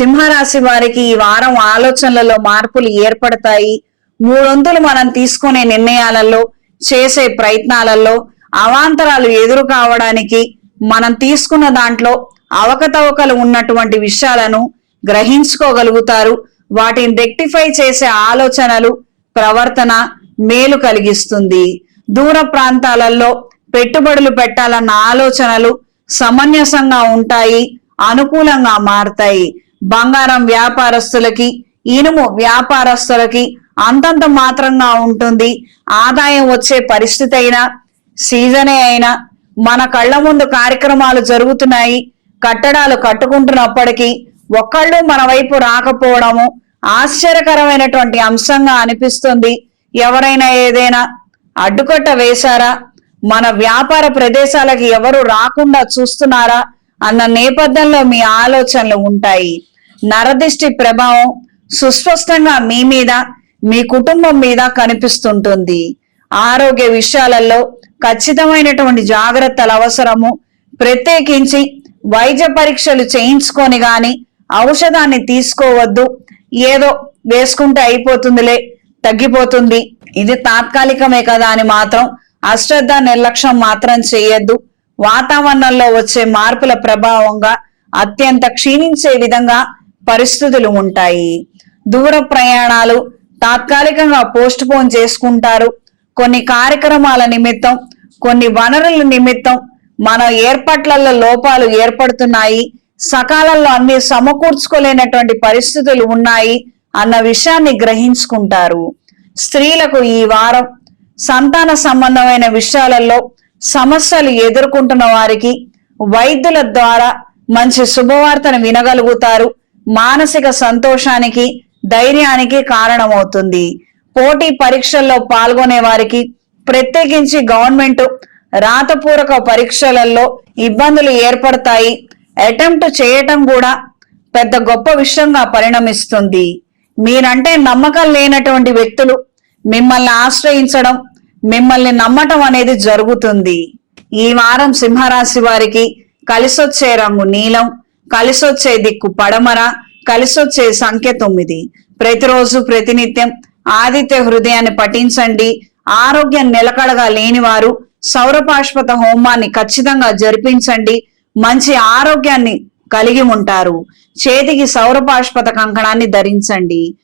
సింహరాశి వారికి ఈ వారం ఆలోచనలలో మార్పులు ఏర్పడతాయి. మూడొంతులు మనం తీసుకునే నిర్ణయాలలో, చేసే ప్రయత్నాలలో అవాంతరాలు ఎదురు కావడానికి మనం తీసుకున్న దాంట్లో అవకతవకలు ఉన్నటువంటి విషయాలను గ్రహించుకోగలుగుతారు. వాటిని రెక్టిఫై చేసే ఆలోచనలు, ప్రవర్తన మేలు కలిగిస్తుంది. దూర ప్రాంతాలలో పెట్టుబడులు పెట్టాలన్న ఆలోచనలు సమంజసంగా ఉంటాయి, అనుకూలంగా మారతాయి. బంగారం వ్యాపారస్తులకి, ఇనుము వ్యాపారస్తులకి అంతంత మాత్రంగా ఉంటుంది. ఆదాయం వచ్చే పరిస్థితి అయినా, సీజనే అయినా మన కళ్ళ ముందు కార్యక్రమాలు జరుగుతున్నాయి, కట్టడాలు కట్టుకుంటున్నప్పటికీ ఒక్కళ్ళు మన వైపు రాకపోవడము ఆశ్చర్యకరమైనటువంటి అంశంగా అనిపిస్తుంది. ఎవరైనా ఏదైనా అడ్డుకట్ట వేశారా, మన వ్యాపార ప్రదేశాలకి ఎవరు రాకుండా చూస్తున్నారా అన్న నేపథ్యంలో మీ ఆలోచనలు ఉంటాయి. నరదిష్టి ప్రభావం సుస్పష్టంగా మీ మీద, మీ కుటుంబం మీద కనిపిస్తుంటుంది. ఆరోగ్య విషయాలలో ఖచ్చితమైనటువంటి జాగ్రత్తలు అవసరము. ప్రత్యేకించి వైద్య పరీక్షలు చేయించుకొని గాని ఔషధాన్ని తీసుకోవద్దు. ఏదో వేసుకుంటే అయిపోతుందిలే, తగ్గిపోతుంది, ఇది తాత్కాలికమే కదా అని మాత్రం అశ్రద్ధ, నిర్లక్ష్యం మాత్రం చేయొద్దు. వాతావరణంలో వచ్చే మార్పుల ప్రభావంగా అత్యంత క్షీణించే విధంగా పరిస్థితులు ఉంటాయి. దూర ప్రయాణాలు తాత్కాలికంగా పోస్ట్ పోన్ చేసుకుంటారు. కొన్ని కార్యక్రమాల నిమిత్తం, కొన్ని వనరుల నిమిత్తం మన ఏర్పాట్లలో లోపాలు ఏర్పడుతున్నాయి. సకాలంలో అన్ని సమకూర్చుకోలేనటువంటి పరిస్థితులు ఉన్నాయి అన్న విషయాన్ని గ్రహించుకుంటారు. స్త్రీలకు ఈ వారం సంతాన సంబంధమైన విషయాలలో సమస్యలు ఎదుర్కొంటున్న వారికి వైద్యుల ద్వారా మంచి శుభవార్తను వినగలుగుతారు. మానసిక సంతోషానికి, ధైర్యానికి కారణమవుతుంది. పోటీ పరీక్షల్లో పాల్గొనే వారికి, ప్రత్యేకించి గవర్నమెంట్ రాతపూర్వక పరీక్షలలో ఇబ్బందులు ఏర్పడతాయి. అటెంప్ట్ చేయటం కూడా పెద్ద గొప్ప విషయంగా పరిణమిస్తుంది. మీరంటే నమ్మకం లేనటువంటి వ్యక్తులు మిమ్మల్ని ఆశ్రయించడం, మిమ్మల్ని నమ్మటం అనేది జరుగుతుంది. ఈ వారం సింహరాశి వారికి కలిసొచ్చే రంగు నీలం, కలిసొచ్చే దిక్కు పడమర, కలిసొచ్చే సంఖ్య 9. ప్రతిరోజు ప్రతినిత్యం ఆదిత్య హృదయాన్ని పఠించండి. ఆరోగ్యం నిలకడగా లేనివారు సౌరపాష్పత హోమాన్ని ఖచ్చితంగా జరిపించండి. మంచి ఆరోగ్యాన్ని కలిగి ఉంటారు. చేతికి సౌరపాష్పత కంకణాన్ని ధరించండి.